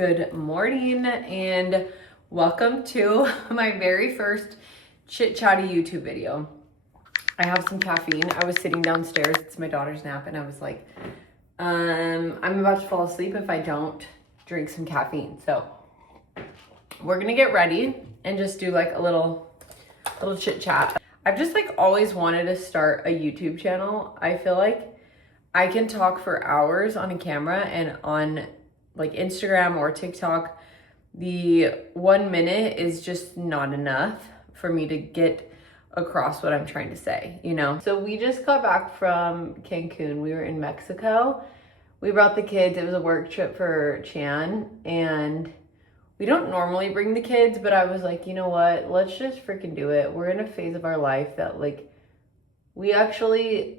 Good morning and welcome to my very first chit chatty YouTube video. I have some caffeine. I was sitting downstairs, it's my daughter's nap, and I was like, I'm about to fall asleep if I don't drink some caffeine. So we're gonna get ready and just do like a little chit chat. I've just like always wanted to start a YouTube channel. I feel like I can talk for hours on a camera, and on like Instagram or TikTok, the 1 minute is just not enough for me to get across what I'm trying to say, you know? So we just got back from Cancun. We were in Mexico. We brought the kids. It was a work trip for Chan, and we don't normally bring the kids, but I was like, you know what? Let's just freaking do it. We're in a phase of our life that like, we actually,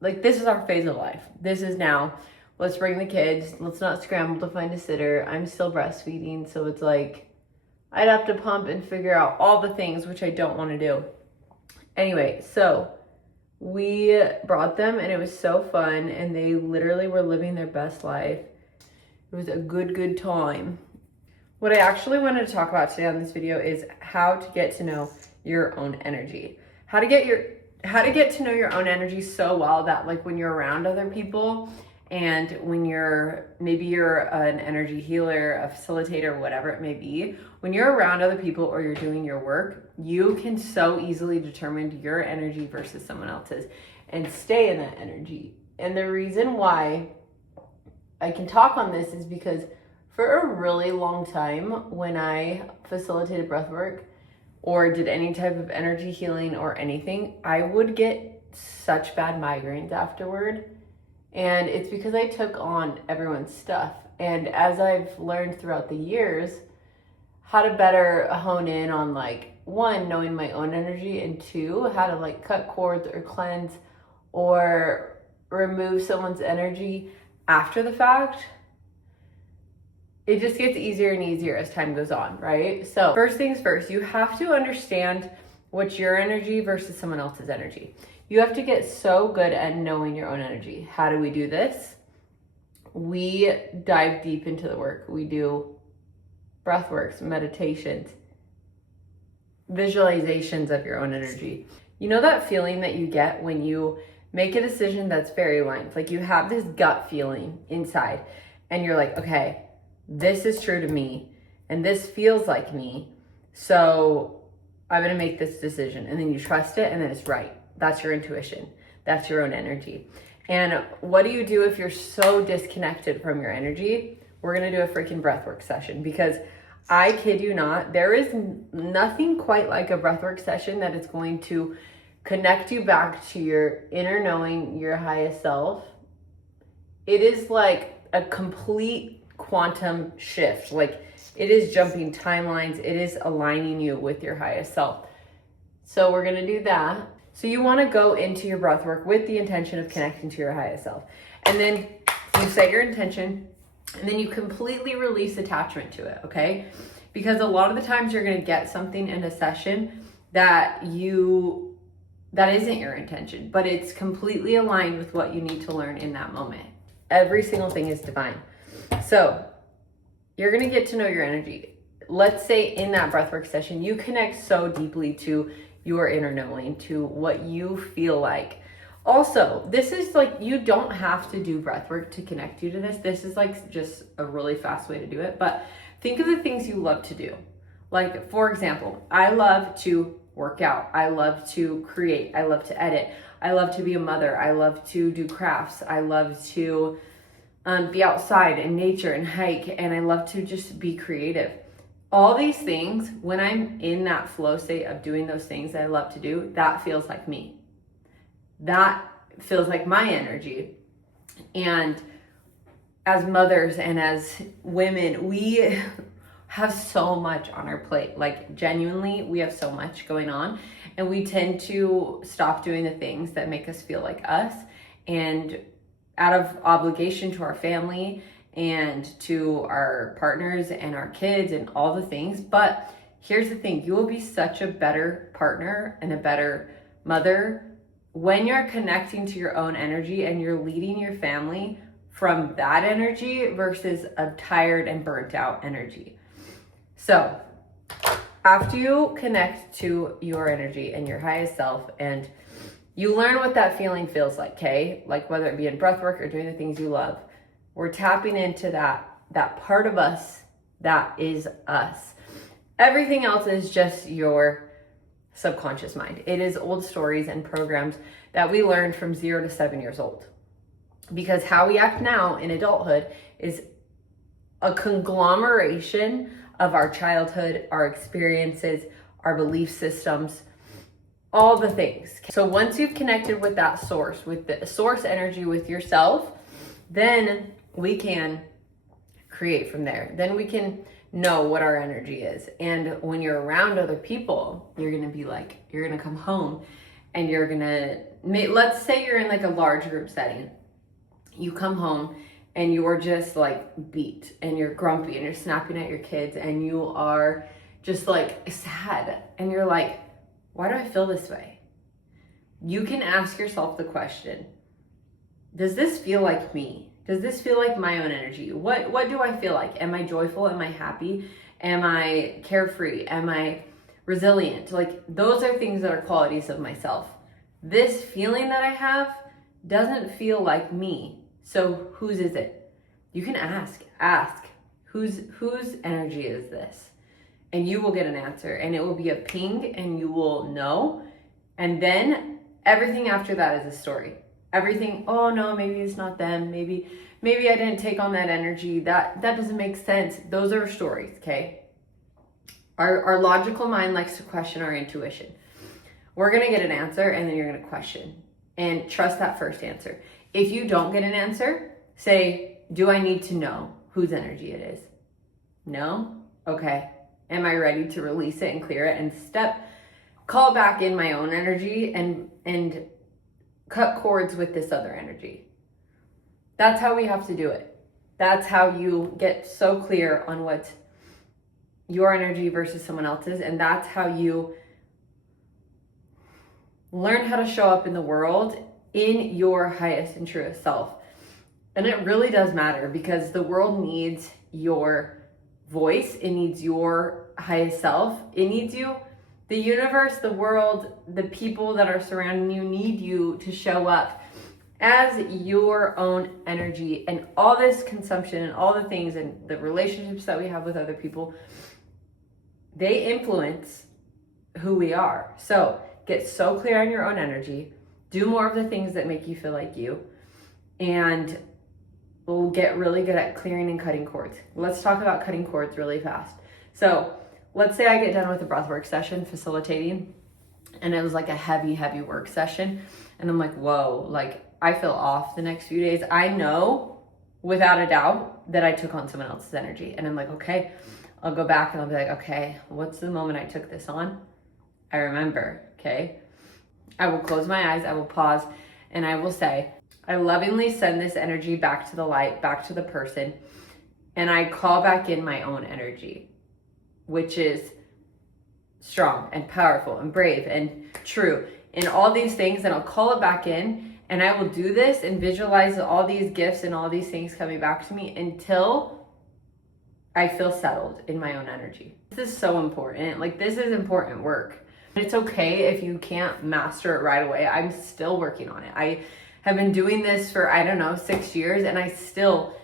like, this is our phase of life. This is now. Let's bring the kids. Let's not scramble to find a sitter. I'm still breastfeeding, so it's like I'd have to pump and figure out all the things, which I don't want to do. Anyway, so we brought them and it was so fun, and they literally were living their best life. It was a good time. What I actually wanted to talk about today on this video is how to get to know your own energy. How to get to know your own energy so well that like when you're around other people, and when maybe you're an energy healer, a facilitator, whatever it may be, when you're around other people or you're doing your work, you can so easily determine your energy versus someone else's and stay in that energy. And the reason why I can talk on this is because for a really long time, when I facilitated breathwork or did any type of energy healing or anything, I would get such bad migraines afterward. And it's because I took on everyone's stuff. And as I've learned throughout the years, how to better hone in on like, one, knowing my own energy, and two, how to like cut cords or cleanse or remove someone's energy after the fact, it just gets easier and easier as time goes on, right? So first things first, you have to understand what's your energy versus someone else's energy. You have to get so good at knowing your own energy. How do we do this? We dive deep into the work. We do breathworks, meditations, visualizations of your own energy. You know that feeling that you get when you make a decision that's very aligned? Like you have this gut feeling inside and you're like, okay, this is true to me and this feels like me. So I'm gonna make this decision, and then you trust it and then it's right. That's your intuition. That's your own energy. And what do you do if you're so disconnected from your energy? We're going to do a freaking breathwork session, because I kid you not, there is nothing quite like a breathwork session that is going to connect you back to your inner knowing, your highest self. It is like a complete quantum shift. Like it is jumping timelines. It is aligning you with your highest self. So we're going to do that. So you want to go into your breath work with the intention of connecting to your highest self. And then you set your intention, and then you completely release attachment to it, okay? Because a lot of the times you're going to get something in a session that isn't your intention, but it's completely aligned with what you need to learn in that moment. Every single thing is divine. So you're going to get to know your energy. Let's say in that breathwork session, you connect so deeply to your inner knowing, to what you feel like. Also, this is like, you don't have to do breath work to connect you to this. This is like just a really fast way to do it. But think of the things you love to do. Like, for example, I love to work out. I love to create. I love to edit. I love to be a mother. I love to do crafts. I love to be outside in nature and hike. And I love to just be creative. All these things, when I'm in that flow state of doing those things that I love to do, that feels like me. That feels like my energy. And as mothers and as women, we have so much on our plate. Like genuinely, we have so much going on, and we tend to stop doing the things that make us feel like us, and out of obligation to our family and to our partners and our kids and all the things. But here's the thing, you will be such a better partner and a better mother when you're connecting to your own energy and you're leading your family from that energy versus a tired and burnt out energy. So after you connect to your energy and your highest self and you learn what that feeling feels like, okay? Like whether it be in breathwork or doing the things you love, we're tapping into that part of us that is us. Everything else is just your subconscious mind. It is old stories and programs that we learned from 0 to 7 years old. Because how we act now in adulthood is a conglomeration of our childhood, our experiences, our belief systems, all the things. So once you've connected with that source, with the source energy, with yourself, then we can create from there. Then we can know what our energy is. And when you're around other people, you're going to be like, you're going to come home and you're going to, let's say you're in like a large group setting. You come home and you're just like beat and you're grumpy and you're snapping at your kids and you are just like sad. And you're like, why do I feel this way? You can ask yourself the question, does this feel like me? Does this feel like my own energy? What do I feel like? Am I joyful? Am I happy? Am I carefree? Am I resilient? Like those are things that are qualities of myself. This feeling that I have doesn't feel like me. So whose is it? You can ask whose energy is this? And you will get an answer and it will be a ping and you will know. And then everything after that is a story. Everything, oh no, maybe it's not them. Maybe I didn't take on that energy. That doesn't make sense. Those are stories, okay? Our logical mind likes to question our intuition. We're gonna get an answer and then you're gonna question and trust that first answer. If you don't get an answer, say, do I need to know whose energy it is? No? Okay. Am I ready to release it and clear it and call back in my own energy and cut cords with this other energy? That's how we have to do it. That's how you get so clear on what's your energy versus someone else's. And that's how you learn how to show up in the world in your highest and truest self. And it really does matter because the world needs your voice. It needs your highest self. It needs you. The universe, the world, the people that are surrounding you need you to show up as your own energy. And all this consumption and all the things and the relationships that we have with other people, they influence who we are. So get so clear on your own energy. Do more of the things that make you feel like you. And we'll get really good at clearing and cutting cords. Let's talk about cutting cords really fast. So let's say I get done with a breathwork session facilitating and it was like a heavy work session. And I'm like, whoa, like I feel off the next few days. I know without a doubt that I took on someone else's energy. And I'm like, okay, I'll go back and I'll be like, okay, what's the moment I took this on? I remember, okay? I will close my eyes, I will pause, and I will say, I lovingly send this energy back to the light, back to the person, and I call back in my own energy, which is strong and powerful and brave and true and all these things, and I'll call it back in, and I will do this and visualize all these gifts and all these things coming back to me until I feel settled in my own energy. This is so important. Like, this is important work. It's okay if you can't master it right away. I'm still working on it. I have been doing this for, 6 years, and I still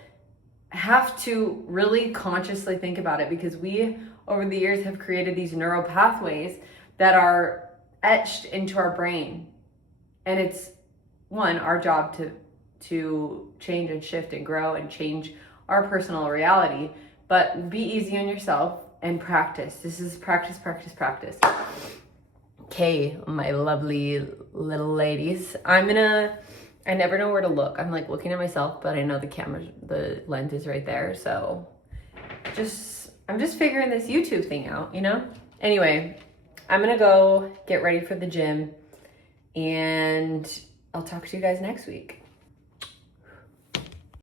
have to really consciously think about it because we, over the years, have created these neural pathways that are etched into our brain. And it's, our job to change and shift and grow and change our personal reality. But be easy on yourself and practice. This is practice. Okay, my lovely little ladies, I never know where to look. I'm like looking at myself, but I know the lens is right there. So I'm just figuring this YouTube thing out, Anyway, I'm gonna go get ready for the gym and I'll talk to you guys next week.